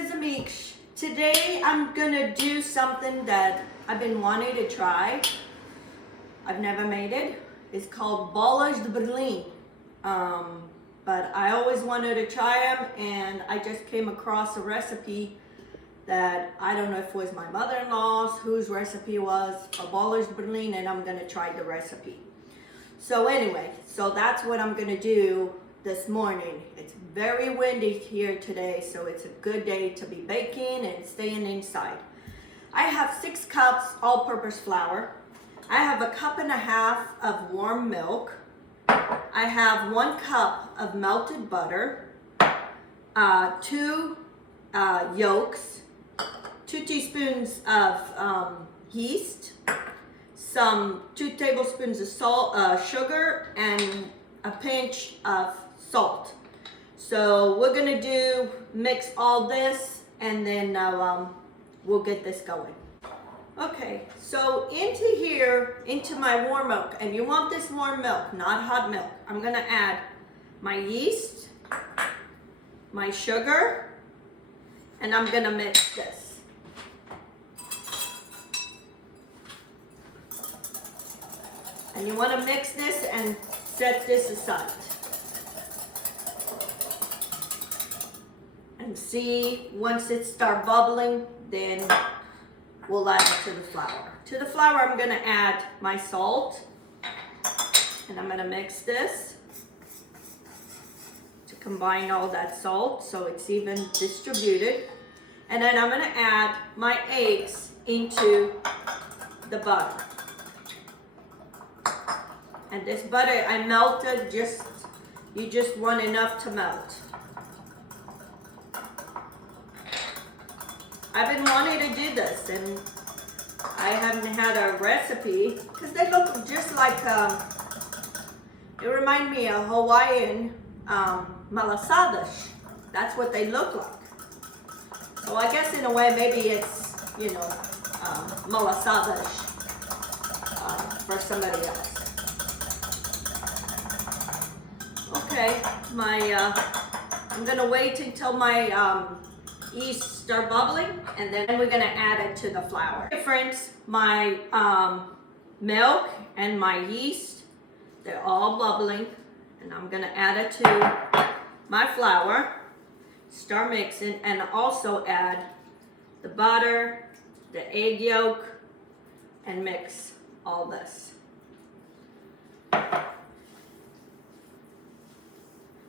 is Amish. Today I'm gonna do something that I've been wanting to try. I've never made it. It's called Bolas de Berlim. But I always wanted to try them, and I just came across a recipe that I don't know if it was my mother-in-law's, whose recipe was a Bolas de Berlim, and I'm gonna try the recipe. So anyway, so that's what I'm gonna do this morning. It's very windy here today, so it's a good day to be baking and staying inside. I have 6 cups all-purpose flour. I have a cup and a half of warm milk. I have 1 cup of melted butter, 2 yolks, 2 teaspoons of yeast, 2 tablespoons of salt, sugar, and a pinch of salt. So we're gonna mix all this, and then we'll get this going. Okay, so into my warm milk, and you want this warm milk, not hot milk. I'm gonna add my yeast, my sugar, and I'm gonna mix this. And you wanna mix this and set this aside. And see, once it starts bubbling, then we'll add it to the flour. To the flour, I'm gonna add my salt, and I'm gonna mix this to combine all that salt so it's even distributed. And then I'm gonna add my eggs into the butter. And this butter I melted, you just want enough to melt. I've been wanting to do this, and I haven't had a recipe because they look just like, it reminds me of Hawaiian malasadas. That's what they look like. So I guess in a way maybe it's, malasadas for somebody else. Okay, I'm gonna wait until my yeast start bubbling, and then we're gonna add it to the flour. Okay, friends, my milk and my yeast, they're all bubbling, and I'm gonna add it to my flour, start mixing, and also add the butter, the egg yolk, and mix all this.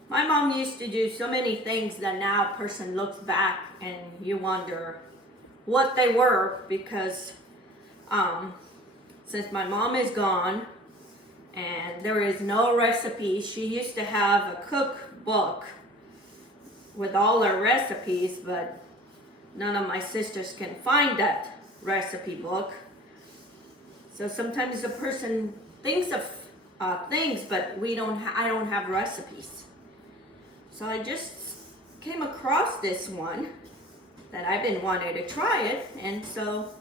My mom used to do so many things that now a person looks back and you wonder what they were, because since my mom is gone and there is no recipe, she used to have a cookbook with all her recipes, but none of my sisters can find that recipe book. So sometimes a person thinks of things, but I don't have recipes. So I just came across this one that I've been wanting to try it, and so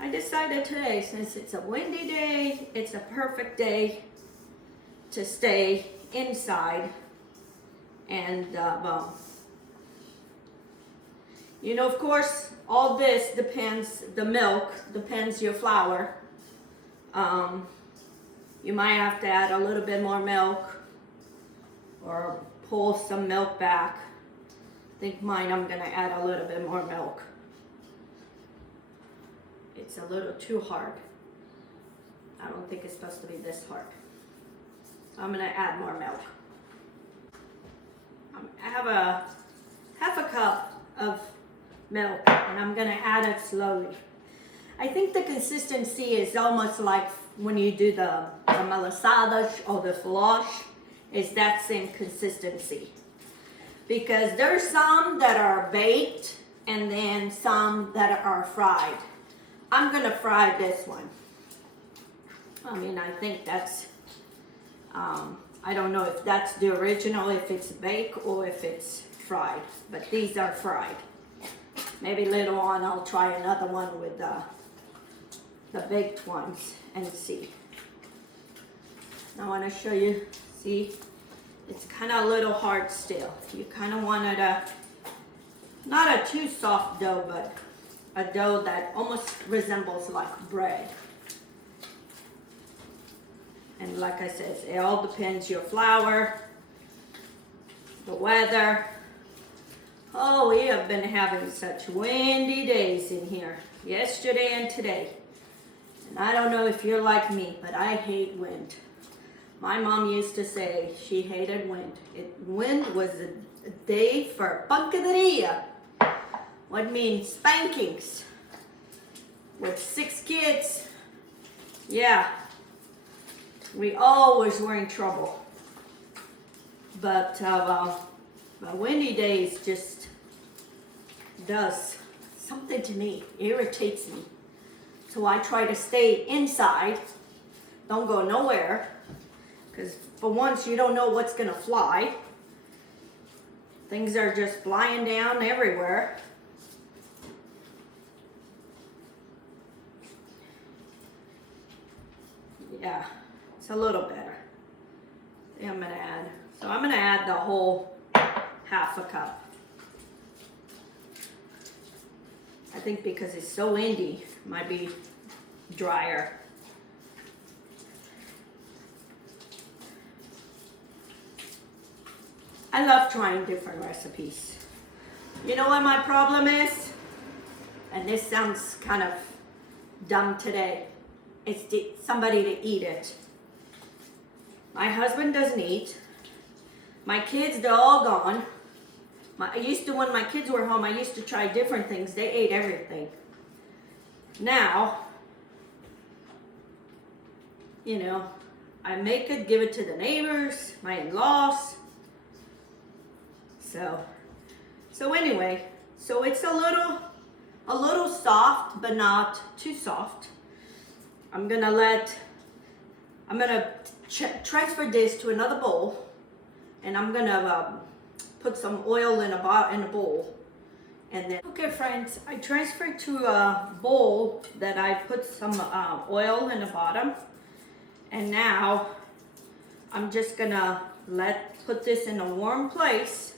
I decided today, since it's a windy day, it's a perfect day to stay inside. And of course, all this depends, the milk depends your flour. You might have to add a little bit more milk or pull some milk back. I think mine, I'm gonna add a little bit more milk. It's a little too hard. I don't think it's supposed to be this hard. So I'm gonna add more milk. I have a half a cup of milk, and I'm gonna add it slowly. I think the consistency is almost like when you do the malasadas or the flash. Is that same consistency, because there's some that are baked and then some that are fried. I'm gonna fry this one. I think that's, I don't know if that's the original, if it's baked or if it's fried, but these are fried. Maybe later on I'll try another one with the baked ones and see. I want to show you. See, it's kind of a little hard still. You kind of want it to not a too soft dough, but a dough that almost resembles like bread. And like I said, it all depends your flour, the weather. Oh, we have been having such windy days in here, yesterday and today. And I don't know if you're like me, but I hate wind. My mom used to say she hated wind. Wind was a day for pancaderia. What means spankings. With 6 kids, yeah, we always were in trouble. But windy days just does something to me, irritates me. So I try to stay inside, don't go nowhere, because for once you don't know what's gonna fly. Things are just flying down everywhere. Yeah, it's a little better. I'm gonna add the whole half a cup. I think because it's so windy, it might be drier. I love trying different recipes. You know what my problem is? And this sounds kind of dumb today. It's somebody to eat it. My husband doesn't eat. My kids, they're all gone. When my kids were home, I used to try different things. They ate everything. Now, you know, I make it, give it to the neighbors, my in-laws. So anyway, so it's a little soft, but not too soft. I'm gonna transfer this to another bowl, and I'm gonna put some oil in a bowl, and then. Okay, friends, I transferred to a bowl that I put some oil in the bottom, and now I'm just gonna put this in a warm place.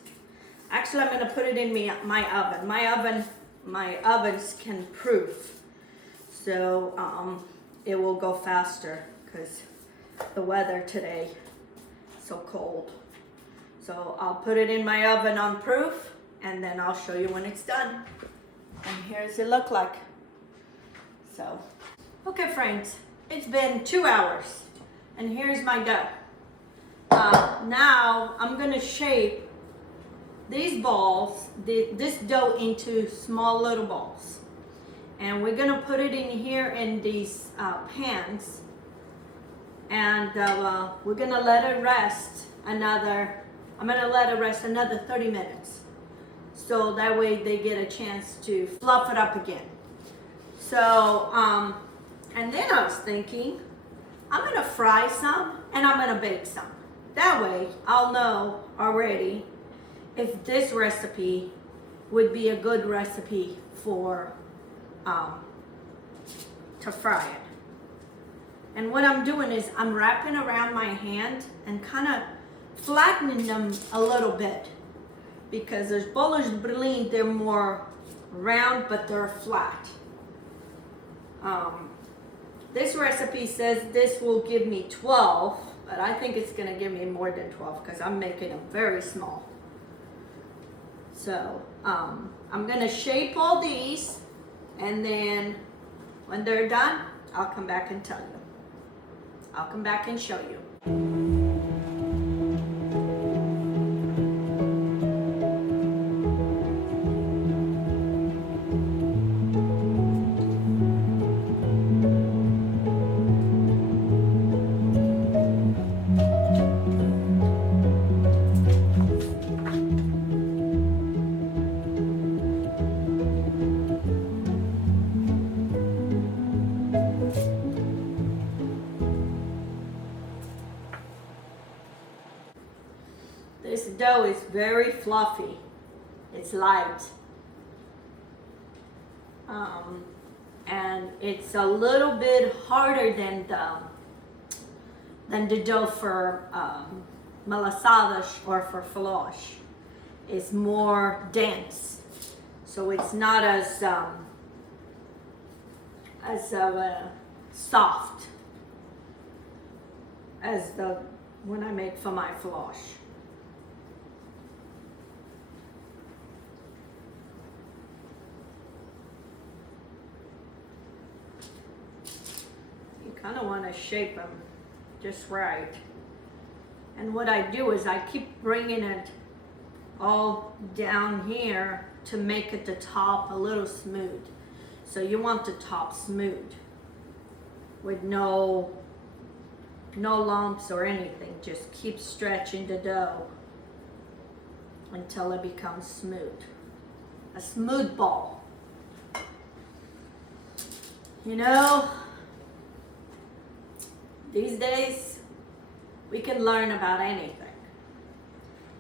Actually, I'm gonna put it in my oven. My ovens can proof, so it will go faster because the weather today is so cold. So I'll put it in my oven on proof, and then I'll show you when it's done. And here's it look like. So, okay, friends, it's been 2 hours, and here's my dough. Now I'm gonna shape these balls, this dough into small little balls. And we're gonna put it in here in these pans. And we're gonna let it rest I'm gonna let it rest another 30 minutes. So that way they get a chance to fluff it up again. So, and then I was thinking, I'm gonna fry some and I'm gonna bake some. That way I'll know already if this recipe would be a good recipe for to fry it. And what I'm doing is I'm wrapping around my hand and kind of flattening them a little bit, because there's Bolas de Berlim, they're more round but they're flat. This recipe says this will give me 12, but I think it's gonna give me more than 12 because I'm making them very small. So I'm gonna shape all these, and then when they're done, I'll come back and tell you. I'll come back and show you. This dough is very fluffy. It's light. And it's a little bit harder than the dough for malasadas or for filoche. It's more dense. so it's not as soft as the when I make for my floss. You kind of want to shape them just right. And what I do is I keep bringing it all down here to make it the top a little smooth. So you want the top smooth with no lumps or anything. Just keep stretching the dough until it becomes smooth. A smooth ball. You know, these days we can learn about anything.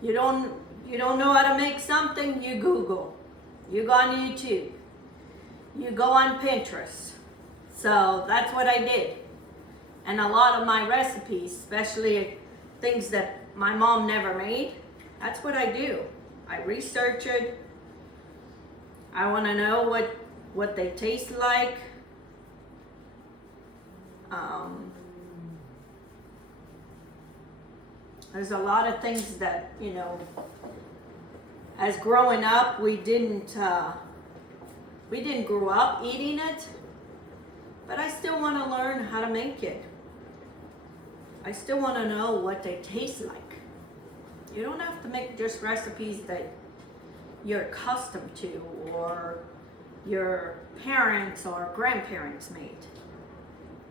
You don't know how to make something, you Google. You go on YouTube. You go on Pinterest. So that's what I did. And a lot of my recipes, especially things that my mom never made, that's what I do. I research it. I want to know what they taste like. There's a lot of things that, you know, as growing up, we didn't grow up eating it, but I still want to learn how to make it. I still want to know what they taste like. You don't have to make just recipes that you're accustomed to or your parents or grandparents made.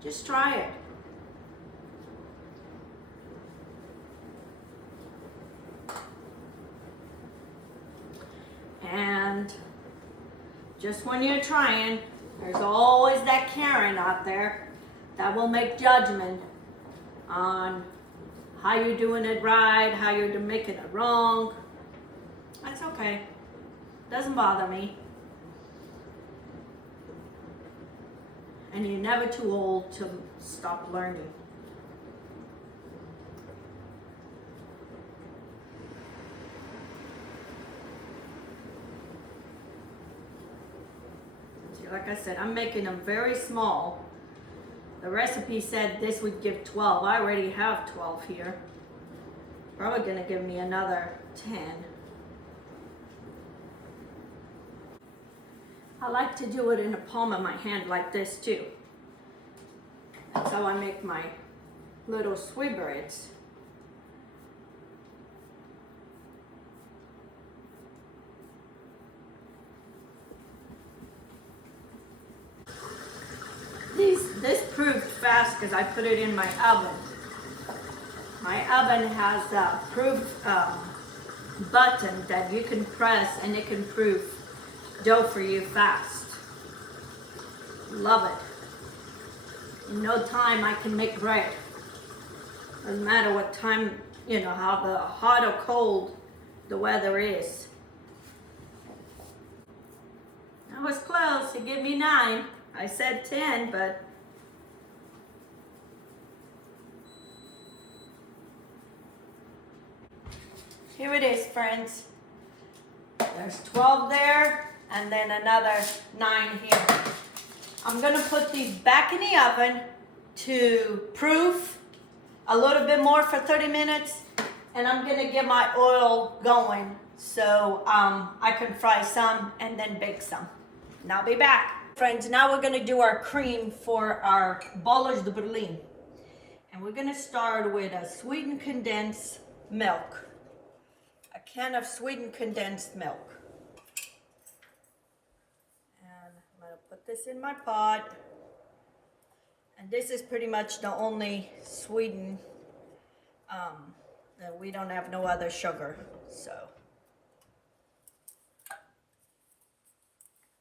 Just try it. And just when you're trying, there's always that Karen out there that will make judgment on how you're doing it right, how you're making it wrong. That's okay. Doesn't bother me. And you're never too old to stop learning. Like I said, I'm making them very small. The recipe said this would give 12. I already have 12 here. Probably gonna give me another 10. I like to do it in the palm of my hand like this too. That's how I make my little sweetbreads. This proved fast because I put it in my oven. My oven has a proof button that you can press and it can proof dough for you fast. Love it. In no time I can make bread. Doesn't matter what time, you know, how the hot or cold the weather is. That was close. It gave me 9. I said 10, but here it is, friends. There's 12 there, and then another 9 here. I'm gonna put these back in the oven to proof a little bit more for 30 minutes, and I'm gonna get my oil going so I can fry some and then bake some. And I'll be back. Friends, now we're gonna do our cream for our Bolas de Berlim. And we're gonna start with a sweetened condensed milk. A can of sweetened condensed milk. And I'm gonna put this in my pot. And this is pretty much the only sweetened, that we don't have no other sugar, so.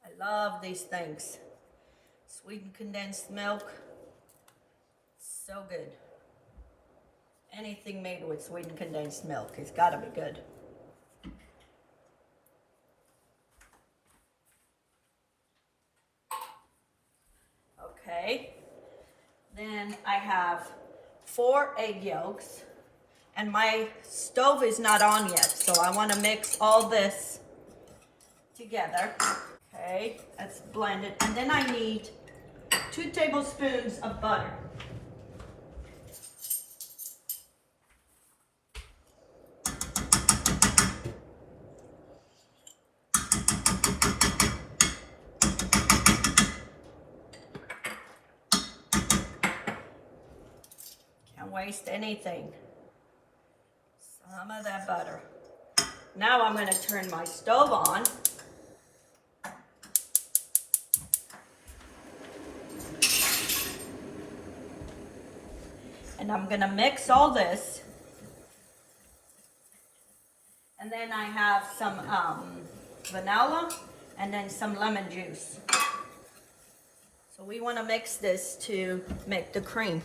I love these things. Sweetened condensed milk, so good. Anything made with sweetened condensed milk has got to be good. Okay, then I have 4 egg yolks, and my stove is not on yet, so I want to mix all this together. Okay, let's blend it. And then I need 2 tablespoons of butter. Can't waste anything. Some of that butter. Now I'm going to turn my stove on. And I'm going to mix all this. And then I have some vanilla and then some lemon juice. So we want to mix this to make the cream.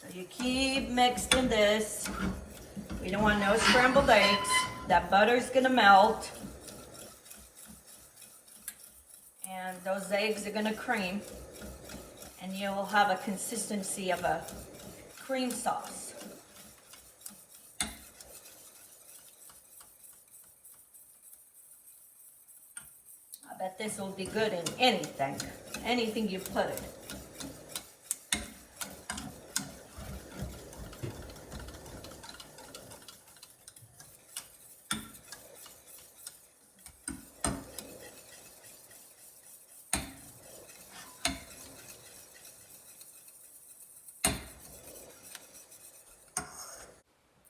So you keep mixing this. We don't want no scrambled eggs. That butter's going to melt. And those eggs are going to cream. And you'll have a consistency of a cream sauce. I bet this will be good in anything you put it.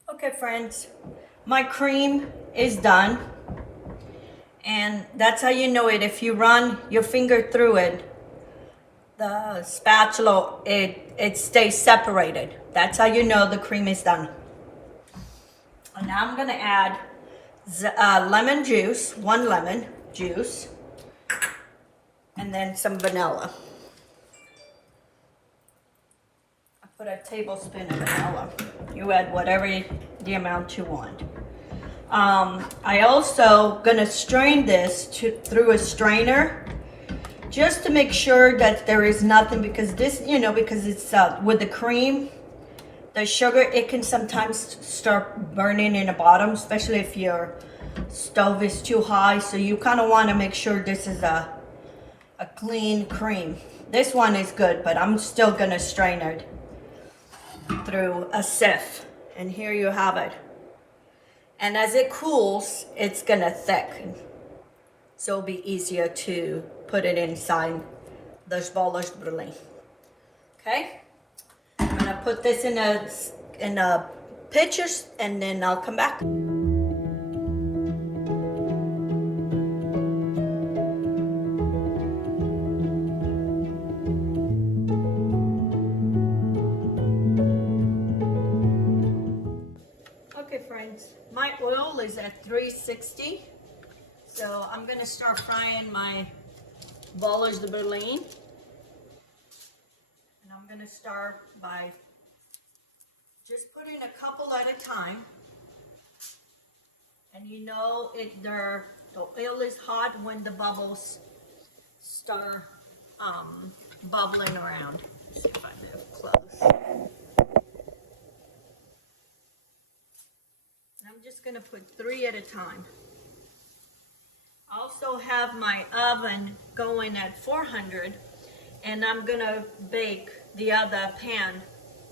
Okay, friends, my cream is done, and that's how you know it. If you run your finger through it, the spatula, it stays separated. That's how you know the cream is done. And now I'm gonna add lemon juice, 1 lemon juice, and then some vanilla. Put a tablespoon of vanilla. You add whatever the amount you want. I also gonna strain this through a strainer just to make sure that there is nothing, because this, because it's with the cream, the sugar, it can sometimes start burning in the bottom, especially if your stove is too high. So you kind of want to make sure this is a clean cream. This one is good, but I'm still gonna strain it through a sieve, and here you have it. And as it cools, it's gonna thicken, so it'll be easier to put it inside those Bolas de Berlim. Okay, I'm gonna put this in a pitcher, and then I'll come back. My oil is at 360, so I'm going to start frying my Bolas de Berlim. And I'm going to start by just putting a couple at a time. And the oil is hot when the bubbles start bubbling around. Let's see if I move close. I'm just going to put 3 at a time. I also have my oven going at 400, and I'm going to bake the other pan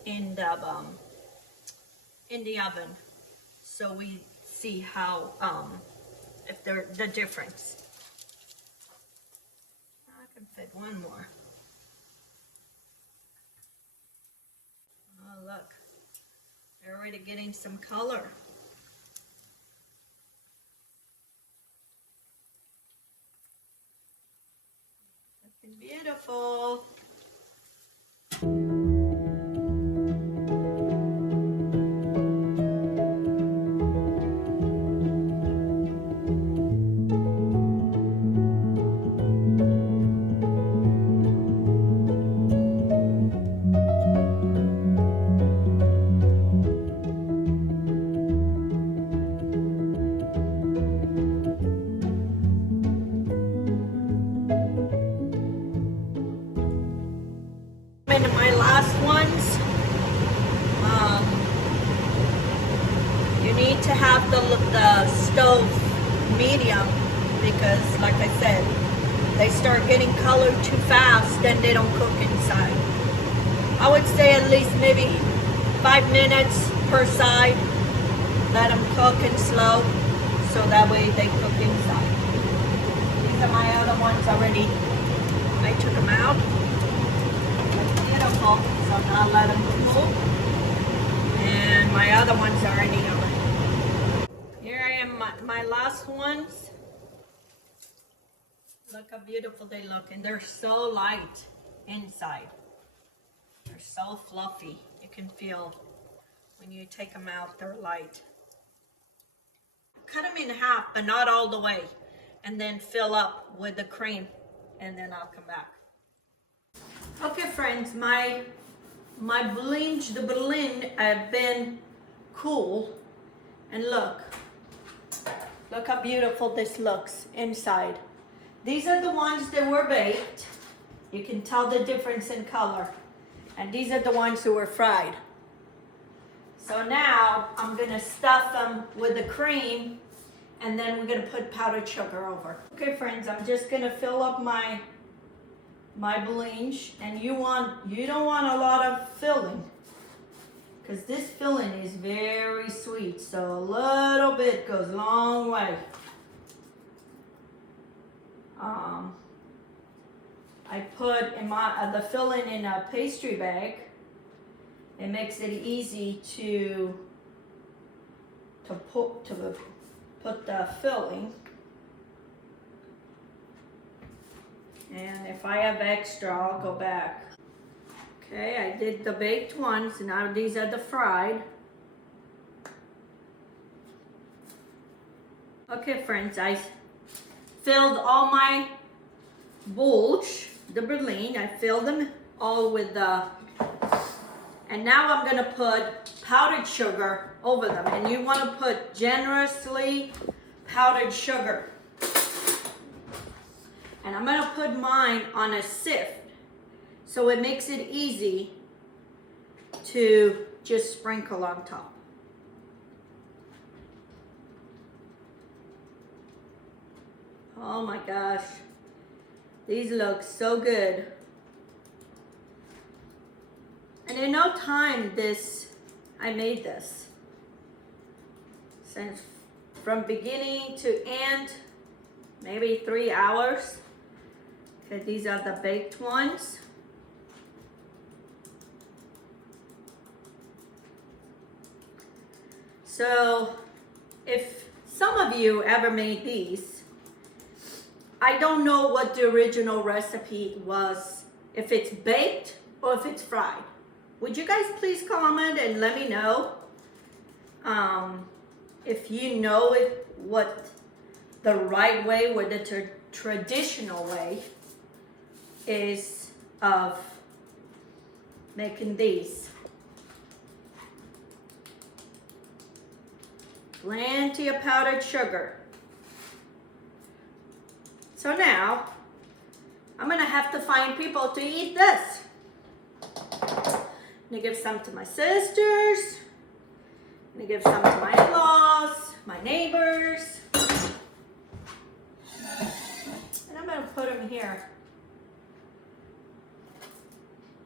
in the oven, so we see how if the difference. I can fit one more. Oh, look, they're already getting some color. Beautiful. need to have the stove medium because, like I said, they start getting colored too fast, then they don't cook inside. I would say at least maybe 5 minutes per side. Let them cook and slow, so that way they cook inside. These are my other ones already. I took them out. That's beautiful. So now let them cool. And my other ones are in the oven. Here I am, my last ones. Look how beautiful they look, and they're so light inside. They're so fluffy. You can feel when you take them out, they're light. Cut them in half, but not all the way, and then fill up with the cream, and then I'll come back. Okay, friends, my Bolas de Berlim have been cool, and look how beautiful this looks inside. These are the ones that were baked. You can tell the difference in color. And these are the ones who were fried. So now I'm gonna stuff them with the cream, and then we're gonna put powdered sugar over. Okay, friends, I'm just gonna fill up my Bolas, and you don't want a lot of filling, because this filling is very sweet. So a little bit goes a long way. I put the filling in a pastry bag. It makes it easy to put the filling. And if I have extra, I'll go back. Okay, I did the baked ones. Now these are the fried. Okay, friends, I filled all my Bolas de Berlim. I filled them all with the, and now I'm gonna put powdered sugar over them. And you wanna put generously powdered sugar. And I'm gonna put mine on a sieve, so it makes it easy to just sprinkle on top. Oh my gosh. These look so good. And in no time I made this. Since from beginning to end, maybe 3 hours. Okay, these are the baked ones. So if some of you ever made these, I don't know what the original recipe was, if it's baked or if it's fried. Would you guys please comment and let me know if you know what the right way, or the traditional way is of making these. Plenty of powdered sugar. So now, I'm gonna have to find people to eat this. I'm gonna give some to my sisters. I'm gonna give some to my in-laws, my neighbors. And I'm gonna put them here.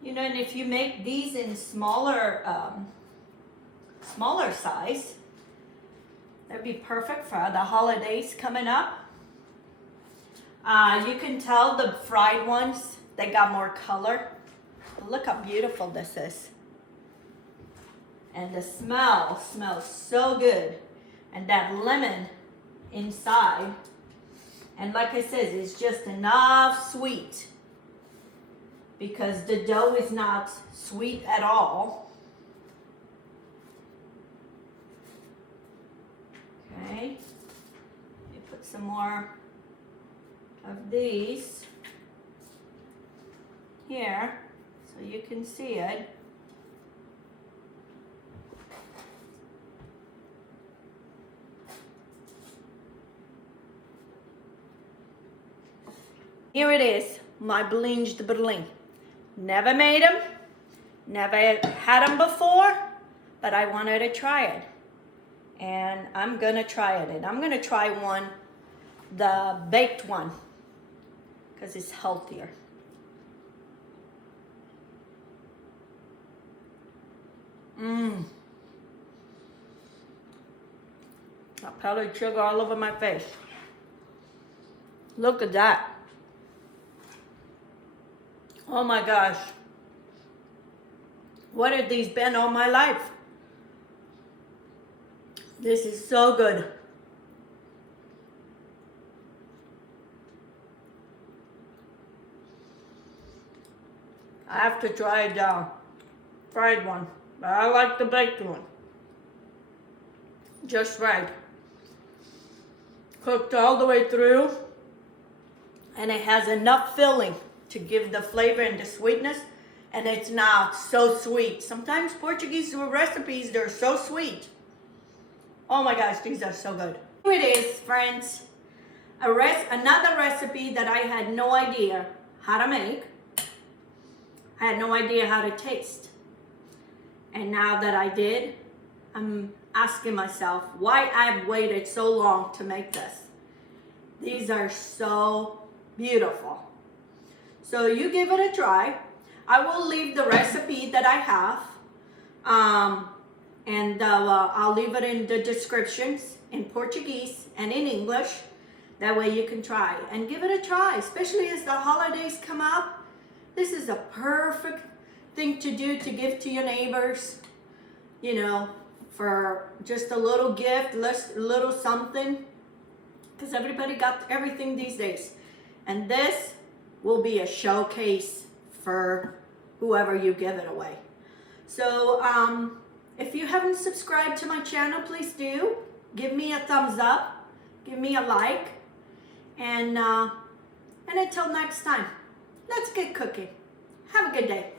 You know, and if you make these in smaller size, that'd be perfect for the holidays coming up. You can tell the fried ones, they got more color. But look how beautiful this is. And the smell smells so good. And that lemon inside. And like I said, it's just enough sweet, because the dough is not sweet at all. Okay. You put some more of these here so you can see it. Here it is, my Bolas de Berlim. Never made them, never had them before, but I wanted to try it. and I'm gonna try it. And I'm gonna try one, the baked one, because it's healthier. I powdered sugar all over my face. Look at that. Oh my gosh. What have these been all my life? This is so good. I have to try the fried one, but I like the baked one. Just right. Cooked all the way through, and it has enough filling to give the flavor and the sweetness, and it's not so sweet. Sometimes Portuguese recipes, they're so sweet. Oh my gosh, these are so good. Here it is, friends. Another recipe that I had no idea how to make. I had no idea how to taste. And now that I did, I'm asking myself why I've waited so long to make this. These are so beautiful. So you give it a try. I will leave the recipe that I have, and I'll leave it in the descriptions in Portuguese and in English. That way you can try and give it a try, especially as the holidays come up. This is a perfect thing to do, to give to your neighbors, you know, for just a little gift, a little something, because everybody got everything these days. And this will be a showcase for whoever you give it away. So if you haven't subscribed to my channel, please do. Give me a thumbs up, give me a like, and until next time, let's get cooking. Have a good day.